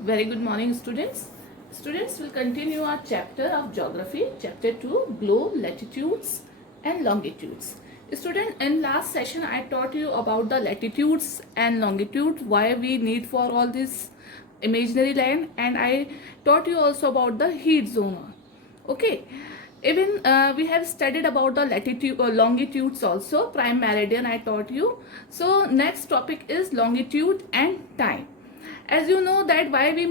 Very good morning, students. Students will continue our chapter of geography, chapter 2, globe, latitudes and longitudes. Student, in last session I taught you about the latitudes and longitudes, why we need for all this imaginary line, and I taught you also about the heat zone. Okay. Even we have studied about the latitude longitudes also, prime meridian I taught you. So next topic is longitude and time. As you know that why we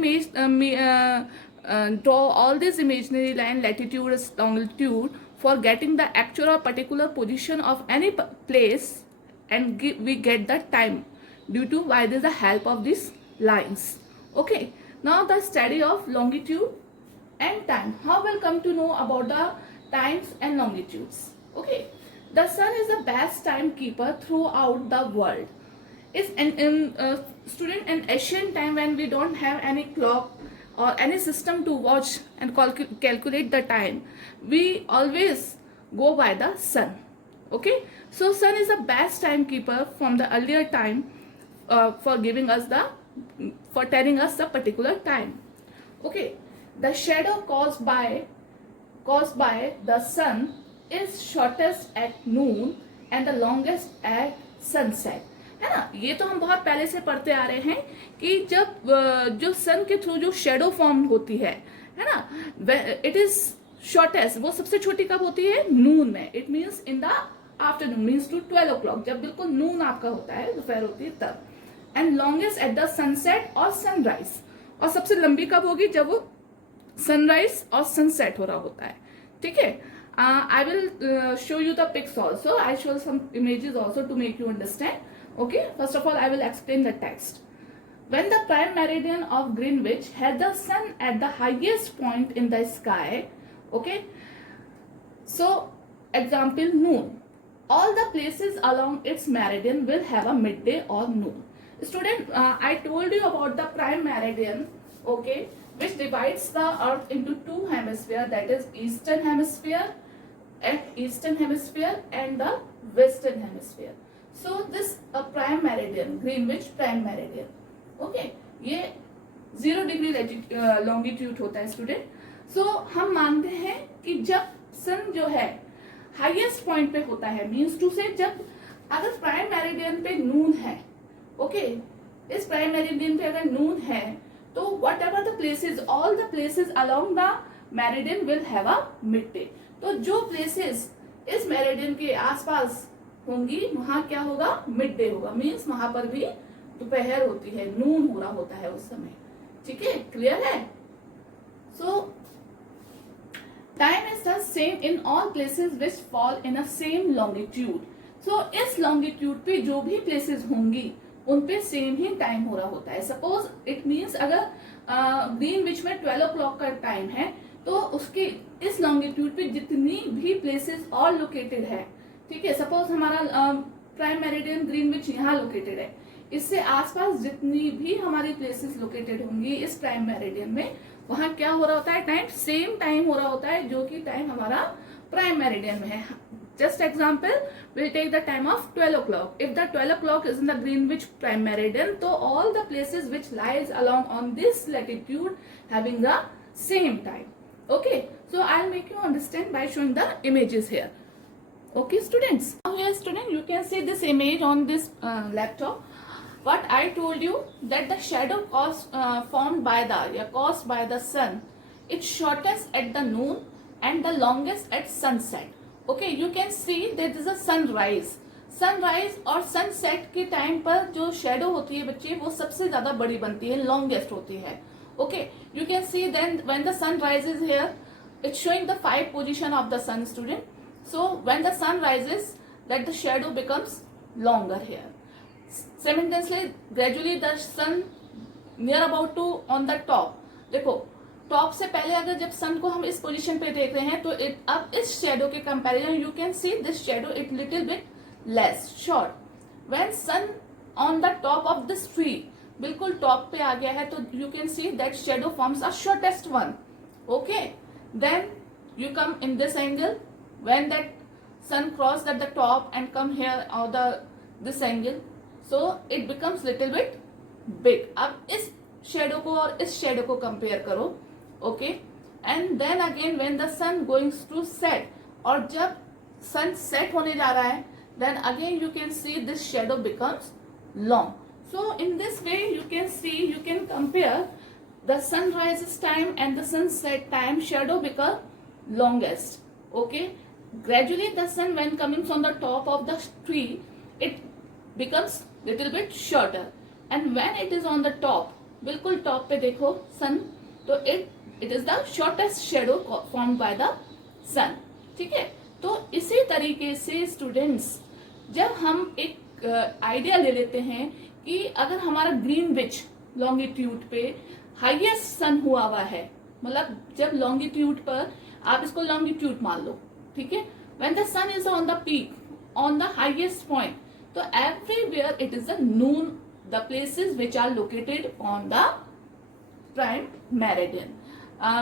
draw all this imaginary line, latitude, longitude, for getting the actual or particular position of any place, and we get the time due to why there is the help of these lines. Okay, now the study of longitude and time. How will come to know about the times and longitudes? Okay, the sun is the best timekeeper throughout the world. Is in student, in ancient time when we don't have any clock or any system to watch and calculate the time, we always go by the sun. Okay, so sun is the best timekeeper from the earlier time, for giving us the, for telling us the particular time. Okay, the shadow caused by the sun is shortest at noon and the longest at sunset. है ना, ये तो हम बहुत पहले से पढ़ते आ रहे हैं कि जब जो सन के थ्रू जो शेडो फॉर्म होती है ना, इट इज शॉर्टेस्ट, वो सबसे छोटी कब होती है? नून में. It means in the afternoon, means to 12 o'clock, जब बिल्कुल नून आपका होता है, दोपहर होती है तब. And longest at the sunset और सनराइज, और सबसे लंबी कब होगी? जब वो सनराइज और सनसेट हो रहा होता है. ठीक है, I will show you the pics also. I show some images also to make you understand. Okay, first of all I will explain the text. When the prime meridian of Greenwich had the sun at the highest point in the sky, okay, so example noon, all the places along its meridian will have a midday or noon. Student, I told you about the prime meridian, okay, which divides the earth into two hemispheres, that is eastern hemisphere and the western hemisphere. So this a prime meridian, Greenwich prime meridian, okay, ये 0 degree longitude होता है student. सो हम मानते हैं कि जब सन जो है हाईएस्ट पॉइंट पे होता है, मीन्स टू से जब अगर प्राइम मेरिडियन पे नून है, ओके, इस प्राइम मेरिडियन पे अगर नून है, तो what ever the places, all the places along the meridian will have a mid day. तो जो प्लेसेस इस मेरिडियन के आसपास होंगी वहां क्या होगा? मिड डे होगा. मीन्स वहां पर भी दोपहर होती है, नून हो रहा होता है उस समय. ठीक है, क्लियर है? So time is the same in all places which fall in a same longitude. So इस लॉन्गिट्यूड पे जो भी प्लेसेस होंगी उन पे सेम ही टाइम हो रहा होता है. सपोज इट मीन्स अगर ग्रीनविच में 12 o'clock का टाइम है, तो उसके इस लॉन्गिट्यूड पे जितनी भी प्लेसेस और लोकेटेड है, ठीक है, सपोज हमारा प्राइम मेरिडियन ग्रीनविच यहाँ लोकेटेड है, इससे आसपास जितनी भी हमारी प्लेसेस लोकेटेड होंगी इस प्राइम मेरिडियन में, वहां क्या हो रहा होता है? टाइम सेम टाइम हो रहा होता है जो कि टाइम हमारा प्राइम मेरिडियन में है. Just example, will take the time of 12 o'clock. If the 12 o'clock is in the Greenwich prime meridian, तो all the places which lies along on this latitude having the same time. Okay, so I'll make you understand by showing the images here. Okay, students. Now here, student, you can see this image on this laptop. What I told you, that the shadow formed by caused by the sun, it's shortest at the noon and the longest at sunset. Okay, you can see that is a sunrise और sunset के time पर जो shadow होती है बच्चे, वो सबसे ज्यादा बड़ी बनती है, longest होती है. Okay, you can see then when the sun rises here, it's showing the 5 position of the sun, student. So when the sun rises, that the shadow becomes longer here. Simultaneously, gradually the sun near about to on the top. देखो, top से पहले अगर जब सन को हम इस position पे देख रहे हैं, तो अब इस शेडो के comparison you can see this shadow it little bit less short. When sun on the top of this tree, बिल्कुल टॉप पे आ गया है, तो you can see that shadow forms a shortest one. Okay, then you come in this angle when that sun crossed at the top and come here or this angle, so it becomes little bit big. अब इस shadow को और इस shadow को compare करो, okay. And then again when the sun goings to set, और जब sun set होने जा रहा है, then again you can see this shadow becomes long. So in this way you can see, you can compare the sunrise time and the sunset time, shadow become longest, okay. Gradually the sun when coming from the top of the tree, it becomes little bit shorter, and when it is on the top, बिल्कुल top पे देखो sun, तो it is the shortest shadow formed by the sun, ठीक है. तो इसी तरीके से स्टूडेंट्स, जब हम एक आइडिया ले लेते हैं कि अगर हमारा ग्रीनविच लॉन्गिट्यूड पे हाईएस्ट सन हुआ हुआ है, मतलब जब लॉन्गिट्यूड पर आप इसको लॉन्गिट्यूड मान लो, ठीक है, when the sun is on the peak on the highest point, तो everywhere it is the noon, the places which are located on the prime meridian.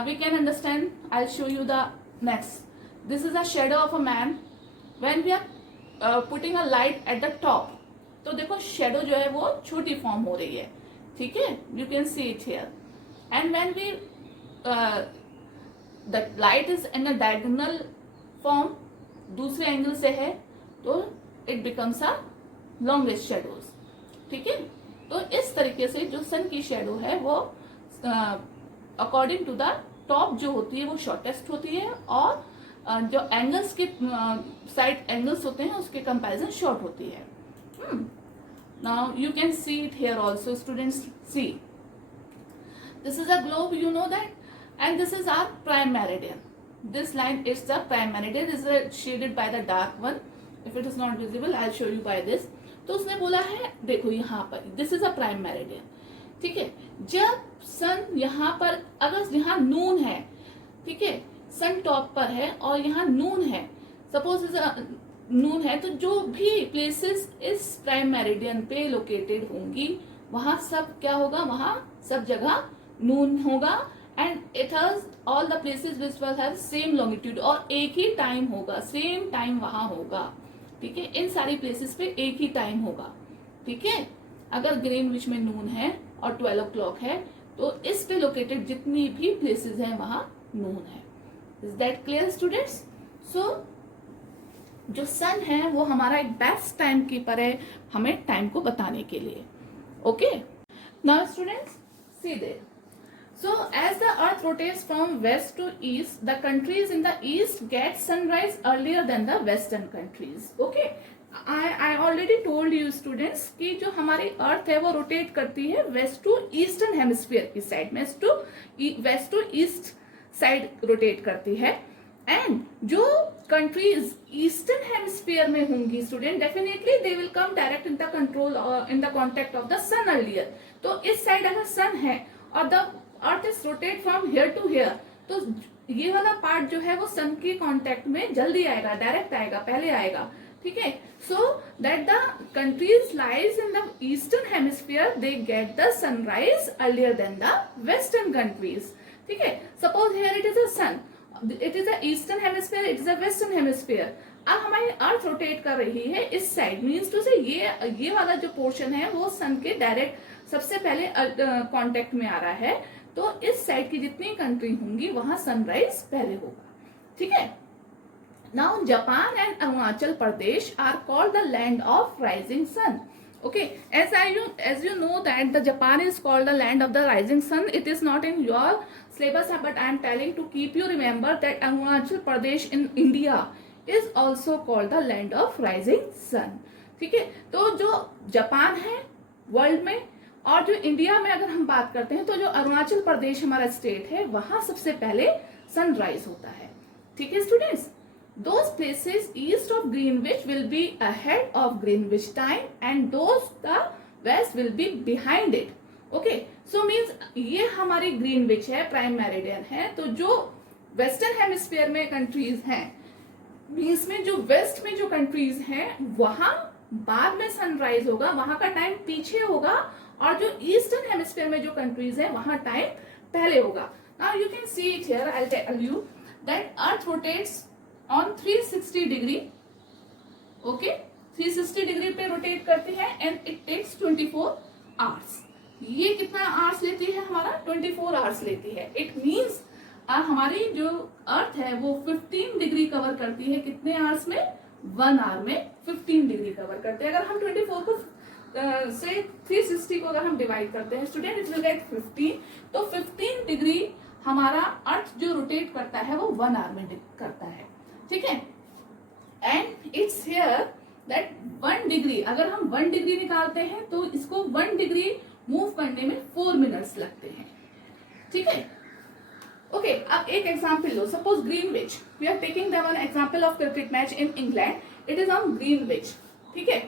We can understand, I will show you the next. This is a shadow of a man. When we are putting a light at the top, तो देखो shadow जो है वो छोटी form हो रही है, ठीक है, you can see it here. And when we the light is in a diagonal form, दूसरे एंगल से है, तो it becomes a longest shadows, ठीक है. तो इस तरीके से जो सन की शेडो है वो अकॉर्डिंग टू द टॉप जो होती है वो शॉर्टेस्ट होती है, और जो एंगल्स के साइड एंगल्स होते हैं उसके कंपैरिजन शॉर्ट होती है. Now you can see it here also, students. See, this is a globe, you know that, and this is our prime meridian. This line is the prime meridian, is shaded by the dark one. If it is not visible, I'll show you by this. तो उसने बोला है, देखो यहाँ पर this is a prime meridian, ठीक है. जब सन यहाँ पर, अगर यहाँ नून है, ठीक है, सन टॉप पर है और यहाँ नून है, सपोज नून है, तो जो भी प्लेसेस इस प्राइम मेरिडियन पे लोकेटेड होंगी वहां सब क्या होगा, वहां सब जगह नून होगा. And it has all the places which will have same longitude, और एक ही टाइम होगा, सेम टाइम वहां होगा, ठीक है. इन सारी प्लेसेस पे एक ही टाइम होगा, ठीक है. अगर ग्रीनविच में नून है और 12 o'clock है, तो इस पे लोकेटेड जितनी भी प्लेसेस हैं वहां नून है. Is that clear students? So जो सन है वो हमारा एक बेस्ट टाइम कीपर है हमें टाइम को बताने के लिए, okay. Now students, see there. So as the earth rotates from west to east, the countries in the east get sunrise earlier than the western countries, okay. I already told you students कि जो हमारी earth है वो rotate करती है west to eastern hemisphere की side में, west to east side rotate करती है. एंड जो कंट्रीज ईस्टर्न हेमिस्फीयर में होंगी student, definitely they will come direct in the control in the contact of the sun earlier. तो इस साइड अगर सन है और the earth is rotate from here to here, तो ये वाला पार्ट जो है वो सन के कॉन्टेक्ट में जल्दी आएगा, डायरेक्ट आएगा, पहले आएगा, ठीक है. So that the countries lies in the eastern hemisphere, they get the sunrise earlier than the western countries, ठीक है. Suppose here it is a sun, it is a eastern hemisphere, it is a western hemisphere. अब हमारी earth rotate कर रही है इस side, means to से ये वाला जो पोर्शन है वो सन के डायरेक्ट सबसे पहले कांटेक्ट में आ रहा है, तो इस साइड की जितनी कंट्री होंगी वहां सनराइज पहले होगा, ठीक है. Now Japan and Arunachal Pradesh are called the land of rising sun, okay. As you know that the Japan is called the land of the rising sun. It is not in your syllabus, but I am telling to keep you remember that Arunachal Pradesh in India is also called the land of rising sun, ठीक है. तो जो Japan है world में, और जो India में अगर हम बात करते हैं, तो जो अरुणाचल प्रदेश हमारा स्टेट है वहां सबसे पहले सनराइज होता है, ठीक है students. Those places east of Greenwich will be ahead of Greenwich time, and those the west will be behind it, okay. So means ये हमारी Greenwich है, प्राइम मेरिडियन है. तो जो वेस्टर्न हेमिस्फीयर में कंट्रीज हैं, मीन्स में जो वेस्ट में जो कंट्रीज हैं वहां बाद में सनराइज होगा, वहां का टाइम पीछे होगा, और जो ईस्टर्न हेमिस्फीयर में जो कंट्रीज हैं वहां टाइम पहले होगा. Now you can see it here, I will tell you that earth rotates on 360 degree, okay. 360 degree पे रोटेट करती है, एंड इट टेक्स 24 आवर्स, ये कितना आवर्स लेती है हमारा 24 आवर्स लेती है। इट मीन्स हमारी जो अर्थ है वो 15 डिग्री कवर करती है कितने आवर्स में, 1 आवर में 15 डिग्री कवर करते हैं। अगर हम 24 को से 360 को अगर हम डिवाइड करते हैं स्टूडेंट, इट विल गेट 15। तो 15 डिग्री हमारा अर्थ जो रोटेट करता है वो 1 आवर में करता है, ठीक है। And it's here that 1 degree, अगर हम 1 डिग्री निकालते हैं तो इसको 1 डिग्री मूव करने में 4 मिनट्स लगते हैं, ठीक है। ओके, अब एक एग्जांपल लो, suppose Greenwich, we are taking the one example of cricket match in England, it is on Greenwich, ठीक है।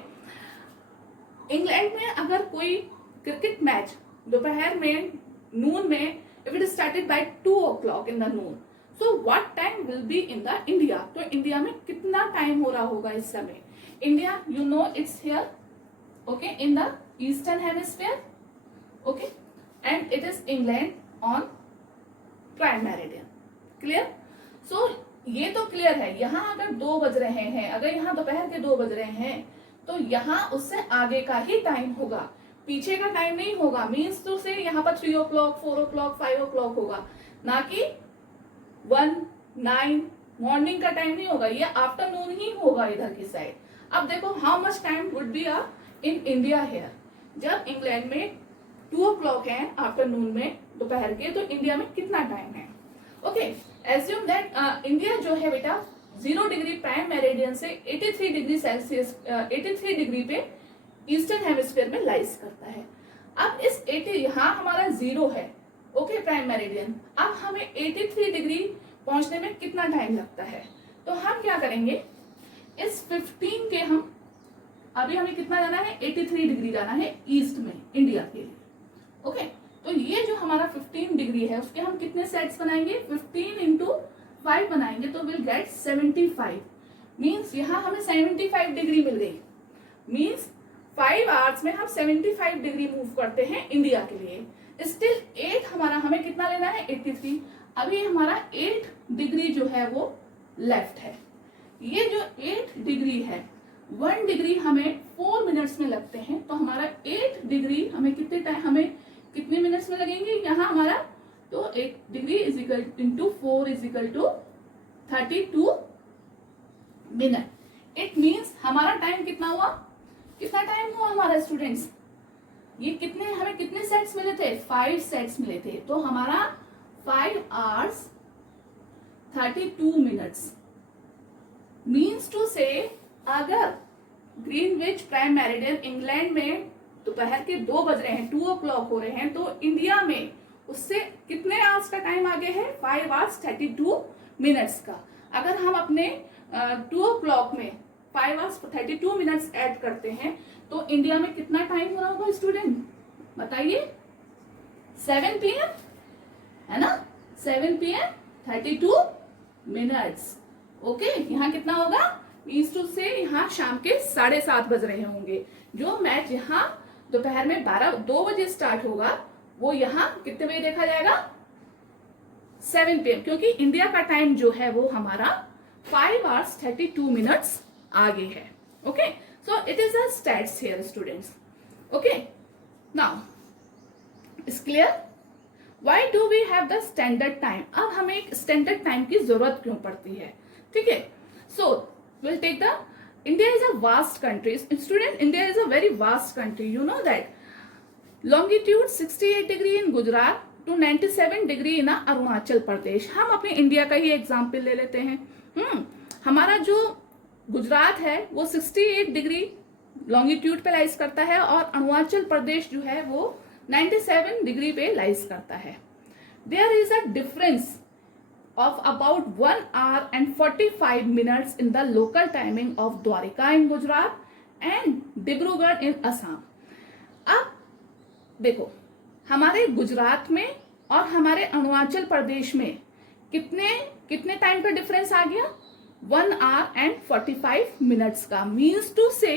इंग्लैंड में अगर कोई क्रिकेट मैच दोपहर में, नून में, if it is started by 2 o'clock in the noon, so what time will be in the India? तो India में कितना टाइम हो रहा होगा इस समय? India, you know it's here, okay, in the eastern hemisphere, okay, and it is England on prime meridian, clear? So ये तो क्लियर है। यहाँ अगर 2 बज रहे हैं, अगर यहाँ दोपहर के 2 बज रहे हैं तो यहाँ उससे आगे का ही टाइम होगा, पीछे का टाइम नहीं होगा। मीन्स तो से यहाँ पर 3 o'clock, 4 o'clock, 5 o'clock होगा, ना कि 1, 9 मॉर्निंग का टाइम नहीं होगा, ये आफ्टरनून ही होगा इधर की साइड। अब देखो how much time would be in India here. जब इंग्लैंड में 2 o'clock है आफ्टरनून में, दोपहर के, तो इंडिया में कितना टाइम है? ओके, एज्यूम दैट इंडिया जो है बेटा 0 डिग्री प्राइम मेरिडियन से 83 डिग्री सेल्सियस 83 डिग्री पे ईस्टर्न हेमिस्फीयर में लाइज करता है। अब इस 80, यहाँ हमारा 0 है, ओके, प्राइम मेरिडियन। अब हमें 83 डिग्री पहुंचने में कितना टाइम लगता है? तो हम क्या करेंगे, इस 15 के हम, अभी हमें कितना जाना है, 83 डिग्री जाना है ईस्ट में इंडिया के लिए, ओके। तो ये जो हमारा 15 डिग्री है उसके हम कितने सेट्स बनाएंगे, 15 इंटू 5 बनाएंगे तो विल गेट 75। मीन्स यहाँ हमें 75 डिग्री मिल गई। मीन्स 5 आवर्स में हम 75 डिग्री मूव करते हैं इंडिया के लिए। स्टिल 8 हमारा, हमें कितना लेना है, 83। अभी हमारा 8 डिग्री जो है वो लेफ्ट है। ये जो 8 डिग्री है, 1 डिग्री हमें 4 मिनट्स में लगते हैं, तो हमारा 8 डिग्री हमें कितने टाइम, हमें कितने मिनट्स में लगेंगे यहाँ हमारा? तो 8 degree is equal into 4 is equal to 32 minute. It means हमारा टाइम कितना हुआ, कितना टाइम हुआ हमारा स्टूडेंट्स? ये कितने, हमें कितने सेट्स मिले थे? 5 सेट्स मिले थे। तो हमारा 5 आवर्स 32 मिनट्स। मीन्स टू से अगर ग्रीनविच प्राइम मेरिडियन इंग्लैंड में दोपहर के 2 बज रहे हैं, 2 o'clock हो रहे हैं, तो इंडिया में उससे कितने आवर्स का टाइम आगे है? 5 आवर्स 32 मिनट्स का। अगर हम अपने 2 o'clock में 5 आवर्स 32 मिनट्स ऐड करते हैं तो इंडिया में कितना टाइम हो रहा होगा स्टूडेंट, बताइए? 7 PM है ना, 7 PM 32 मिनट्स, ओके। यहाँ कितना होगा, मीन्स टू से यहाँ शाम के 7:30 बज रहे होंगे। जो मैच यहाँ दोपहर में 2 बजे स्टार्ट होगा वो यहाँ कितने बजे देखा जाएगा? 7 PM, क्योंकि इंडिया का टाइम जो है वो हमारा 5 आवर्स 32 मिनट्स आगे है, okay. So it is a stats here students, okay. Now is clear? Why do we have the standard time? अब हमें एक स्टैंडर्ड टाइम की जरूरत क्यों पड़ती है, ठीक है। So will take the, India is a vast country. Student, India is a very vast country. You know that. Longitude 68 degree in Gujarat to 97 degree in Arunachal Pradesh. हम अपने इंडिया का ही एग्जाम्पल ले लेते हैं। हमारा जो गुजरात है वो 68 डिग्री लॉन्गिट्यूड पे लाइज करता है और अरुणाचल प्रदेश जो है वो 97 डिग्री पे लाइज करता है। There is a difference of about 1 hour and 45 minutes in the local timing of Dwarka in Gujarat and Dibrugarh in Assam. अब देखो हमारे गुजरात में और हमारे अरुणाचल प्रदेश में कितने टाइम का डिफरेंस आ गया? 1 hour and 45 मिनट्स का। मीन्स टू से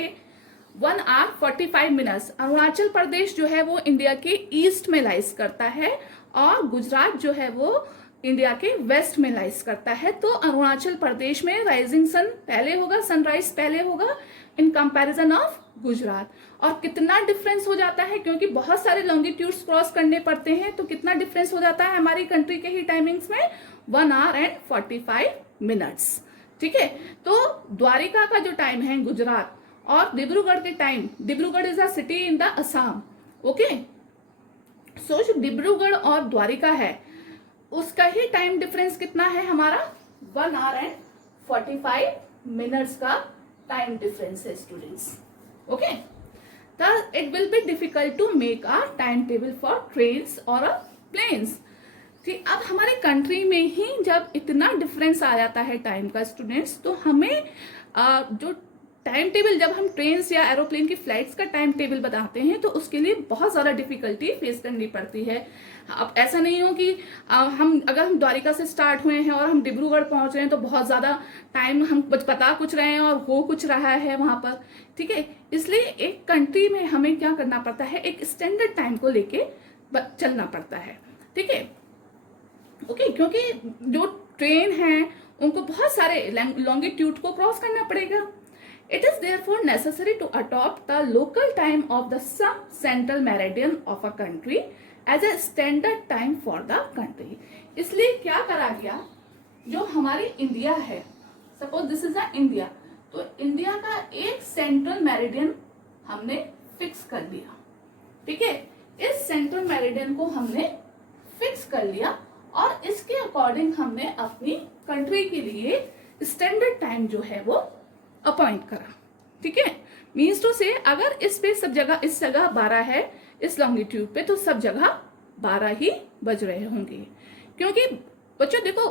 1 hour 45 मिनट्स। अरुणाचल प्रदेश जो है वो इंडिया के ईस्ट में लाइज करता है और गुजरात जो है वो इंडिया के वेस्ट में लाइज करता है। तो अरुणाचल प्रदेश में राइजिंग सन पहले होगा, सनराइज पहले होगा इन कंपैरिजन ऑफ गुजरात। और कितना डिफरेंस हो जाता है, क्योंकि बहुत सारे लॉन्गिट्यूड्स क्रॉस करने पड़ते हैं, तो कितना डिफरेंस हो जाता है हमारी कंट्री के ही टाइमिंग्स में, 1 hour and 45 minutes। ठीक है, तो द्वारिका का जो टाइम है गुजरात और डिब्रूगढ़ के time, Dibrugarh is a city in the Assam, okay. So जो डिब्रूगढ़ और द्वारिका है उसका ही टाइम डिफरेंस कितना है हमारा, 1 hour and 45 minutes का टाइम डिफरेंस है students, okay. It will be difficult to make a time table for trains और प्लेन्स। ठीक, अब हमारे कंट्री में ही जब इतना डिफरेंस आ जाता है टाइम का स्टूडेंट्स, तो हमें जो टाइम टेबल, जब हम ट्रेन या एरोप्लेन की फ्लाइट्स का टाइम टेबल बनाते हैं तो उसके लिए बहुत ज़्यादा डिफिकल्टी फेस करनी पड़ती है। अब ऐसा नहीं हो कि अगर हम द्वारिका से स्टार्ट हुए हैं और हम डिब्रूगढ़ पहुंच रहे हैं तो बहुत ज़्यादा टाइम हम बता कुछ रहे हैं और हो कुछ रहा है वहाँ पर, ठीक है। इसलिए एक कंट्री में हमें क्या करना पड़ता है, एक स्टैंडर्ड टाइम को लेके चलना पड़ता है, ठीक है, ओके। क्योंकि जो ट्रेन है उनको बहुत सारे लॉन्गिट्यूड को क्रॉस करना पड़ेगा। It is therefore necessary to adopt the local time of the some central meridian of a country as a standard time for the country। इसलिए क्या करा गया, जो हमारी इंडिया है, suppose this is a India, तो इंडिया का एक सेंट्रल मेरिडियन हमने फिक्स कर लिया, ठीक है। इस सेंट्रल मेरिडियन को हमने फिक्स कर लिया और इसके अकॉर्डिंग हमने अपनी कंट्री के लिए स्टैंडर्ड टाइम जो है वो अपॉइंट करा, ठीक है। मीन्स टू से अगर इस पे सब जगह, इस जगह 12 है इस लॉन्गिट्यूड पे, तो सब जगह 12 ही बज रहे होंगे। क्योंकि बच्चों देखो,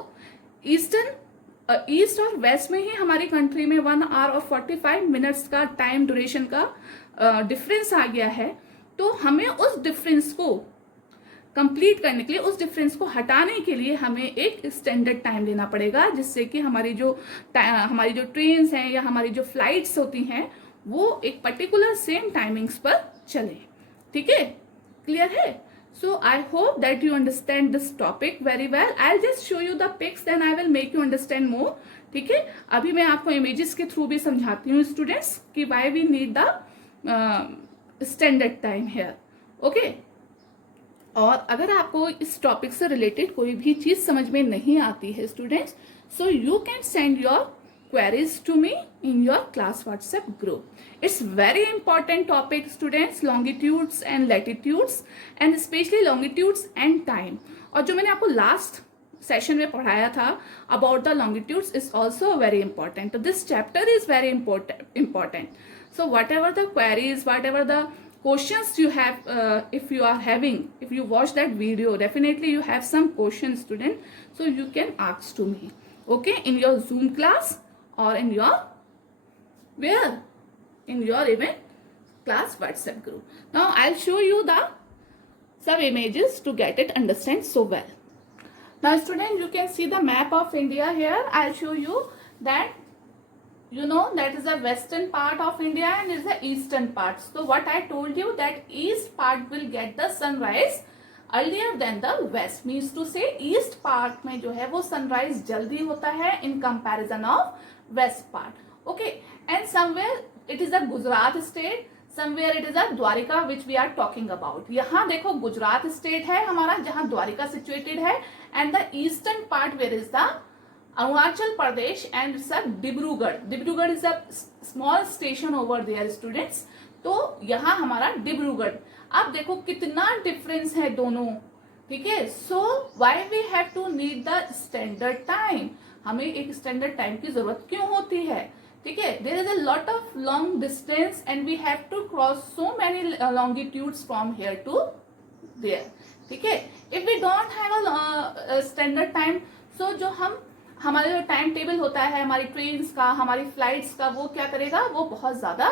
ईस्ट और वेस्ट में ही हमारी कंट्री में 1 hour और 45 minutes का टाइम ड्यूरेशन का डिफरेंस आ गया है। तो हमें उस डिफरेंस को कंप्लीट करने के लिए, उस डिफरेंस को हटाने के लिए हमें एक स्टैंडर्ड टाइम लेना पड़ेगा, जिससे कि हमारी जो ट्रेन्स हैं या हमारी जो फ्लाइट्स होती हैं वो एक पर्टिकुलर सेम टाइमिंग्स पर चले, ठीक है। क्लियर है? So I hope that you understand this topic very well. I will just show you the pics, then I will make you understand more, ठीक है। अभी मैं आपको इमेजेस के थ्रू भी समझाती हूँ स्टूडेंट्स कि why we need the standard time here, okay. और अगर आपको इस टॉपिक से रिलेटेड कोई भी चीज समझ में नहीं आती है students, so you can send your queries to me in your class WhatsApp group. It's very important topic students, longitudes and latitudes and especially longitudes and time. और जो मैंने आपको लास्ट सेशन में पढ़ाया था about the longitudes is also very important. So this chapter is very important. So whatever the queries, whatever the questions you have, if you are having, if you watch that video, definitely you have some questions student, so you can ask to me, okay, in your Zoom class or in your where, in your even class WhatsApp group. Now I'll show you the some images to get it understand so well. Now student, you can see the map of India here. I'll show you that, you know, that is the western part of India and is the eastern part. So what I told you, that east part will get the sunrise earlier than the west, means to say east part में जो है वो sunrise जल्दी होता है in comparison of west part, okay. And somewhere it is a Gujarat state, somewhere it is a Dwarika which we are talking about. यहाँ देखो Gujarat state है हमारा जहाँ द्वारिका सिचुएटेड है, and the eastern part where is the Arunachal Pradesh and it's a Dibrugarh. Dibrugarh is a small station over there students. तो यहाँ हमारा डिब्रूगढ़। अब देखो कितना डिफरेंस है दोनों, ठीक है। So why we have to need the standard time, हमें एक स्टैंडर्ड टाइम की जरूरत क्यों होती है, ठीक है। There is a lot of long distance and we have to cross so many longitudes from here to there, ठीक है। If we don't have a standard time, so जो हमारा जो टाइम टेबल होता है हमारी ट्रेन्स का, हमारी फ्लाइट्स का, वो क्या करेगा, वो बहुत ज्यादा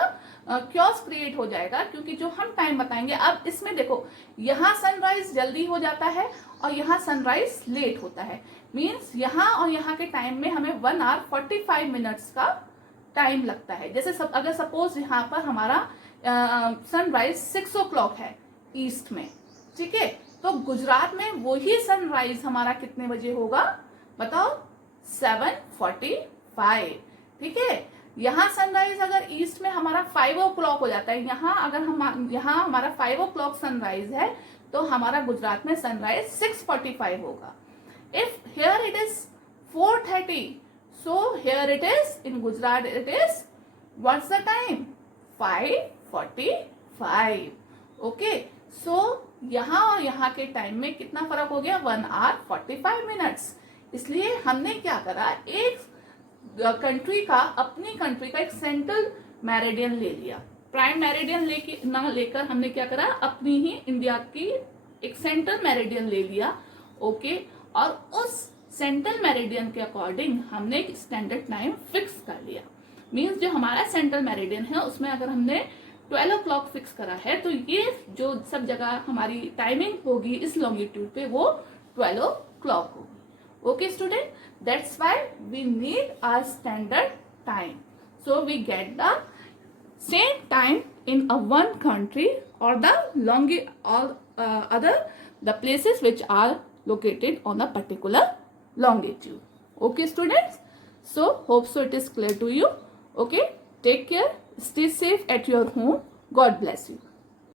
क्योस क्रिएट हो जाएगा, क्योंकि जो हम टाइम बताएंगे, अब इसमें देखो यहाँ सनराइज जल्दी हो जाता है और यहाँ सनराइज लेट होता है, मीन्स यहाँ और यहाँ के टाइम में हमें 1 hour 45 minutes का टाइम लगता है। जैसे अगर सपोज यहाँ पर हमारा सनराइज 6 o'clock है ईस्ट में, ठीक है, तो गुजरात में वही सनराइज हमारा कितने बजे होगा बताओ 7:45। ठीक है, यहाँ सनराइज अगर ईस्ट में हमारा 5 o'clock हो जाता है, यहाँ अगर हम यहाँ हमारा 5 o'clock सनराइज है तो हमारा गुजरात में सनराइज 6:45 होगा। If here it is 4:30, so here it is in Gujarat it is what's the time 5:45। Okay, सो यहाँ और यहाँ के टाइम में कितना फर्क हो गया 1 hour 45 minutes। इसलिए हमने क्या करा, एक कंट्री का, अपनी कंट्री का एक सेंट्रल मेरिडियन ले लिया, प्राइम मेरिडियन लेकर हमने क्या करा, अपनी ही इंडिया की एक सेंट्रल मेरिडियन ले लिया। ओके, और उस सेंट्रल मेरिडियन के अकॉर्डिंग हमने एक स्टैंडर्ड टाइम फिक्स कर लिया। मींस जो हमारा सेंट्रल मेरिडियन है उसमें अगर हमने 12 o'clock फिक्स करा है तो ये जो सब जगह हमारी टाइमिंग होगी इस लॉन्गिट्यूड पे वो 12 o'clock होगी। Okay student, that's why we need a standard time, so we get the same time in a one country or the other the places which are located on a particular longitude. Okay students, so hope so it is clear to you. Okay, take care, stay safe at your home, God bless you.